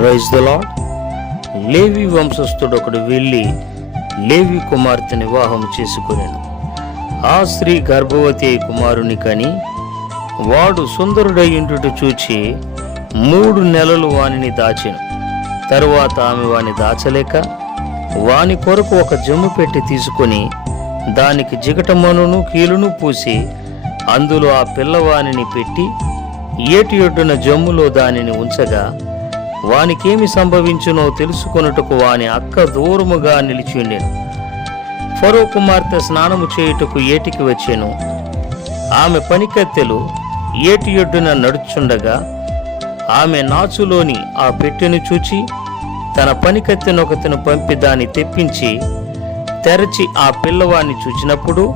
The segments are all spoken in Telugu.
ప్రైజ్ ద లాడ్ లేవి వంశస్థుడు ఒకడు వెళ్ళి లేవి కుమార్తె వివాహం చేసుకునేను. ఆ స్త్రీ గర్భవతి అయి కుమారుని కని వాడు సుందరుడయ్యుండుట చూచి మూడు నెలలు వానిని దాచెను. తరువాత ఆమె వాని దాచలేక వాని కొరకు ఒక జమ్ము పెట్టి తీసుకొని దానికి జిగటమనును కీలును పూసి అందులో ఆ పిల్లవానిని పెట్టి ఏటి ఒడ్డున జమ్ములో దానిని ఉంచగా వానికేమి సంభవించునో తెలుసుకొనుటకు వాని అక్క దూరముగా నిలిచి ఫరో కుమార్తె స్నానము చేయుటకు ఏటికి వచ్చాను. ఆమె పనికత్తెలు ఏటి ఒడ్డున నడుచుండగా ఆమె నాచులోని ఆ పెట్టెను చూచి తన పనికత్తెనొకతను పంపి దాన్ని తెప్పించి తెరచి ఆ పిల్లవాడిని చూచినప్పుడు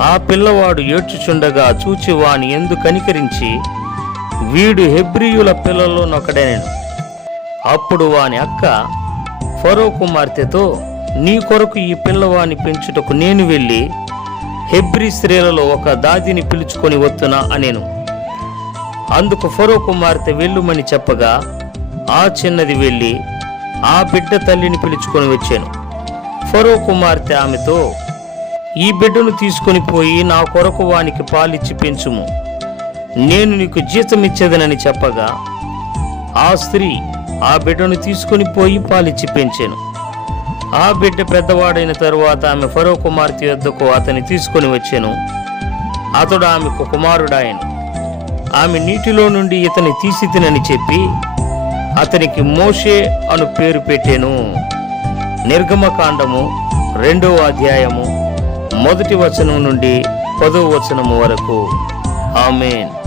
ఆ పిల్లవాడు ఏడ్చుచుండగా చూచి వాని ఎందు కనికరించి వీడు హెబ్రియుల పిల్లల్లో నేను అప్పుడు వాని అక్క ఫరో కుమార్తెతో నీ కొరకు ఈ పిల్లవాని పెంచుటకు నేను వెళ్ళి హెబ్రి స్త్రీలలో ఒక దాదిని పిలుచుకొని వస్తున్నా అనేను. అందుకు ఫరో కుమార్తె వెళ్ళుమని చెప్పగా ఆ చిన్నది వెళ్ళి ఆ బిడ్డ తల్లిని పిలుచుకొని వచ్చాను. ఫరో కుమార్తె ఆమెతో ఈ బిడ్డను తీసుకొని పోయి నా కొరకు వానికి పాలిచ్చి పెంచుము. నేను నీకు జీతమిచ్చేదనని చెప్పగా ఆ స్త్రీ ఆ బిడ్డను తీసుకొని పోయి పాలిచ్చి పెంచాను. ఆ బిడ్డ పెద్దవాడైన తరువాత ఆమె ఫరో కుమార్తె యొద్దకు అతని తీసుకొని వచ్చాను. అతడు ఆమెకు కుమారుడాయను. ఆమె నీటిలో నుండి ఇతని తీసి తినని చెప్పి అతనికి మోషే అను పేరు పెట్టాను. నిర్గమకాండము రెండవ అధ్యాయము మొదటి వచనం నుండి పదో వచనము వరకు. ఆమెన్.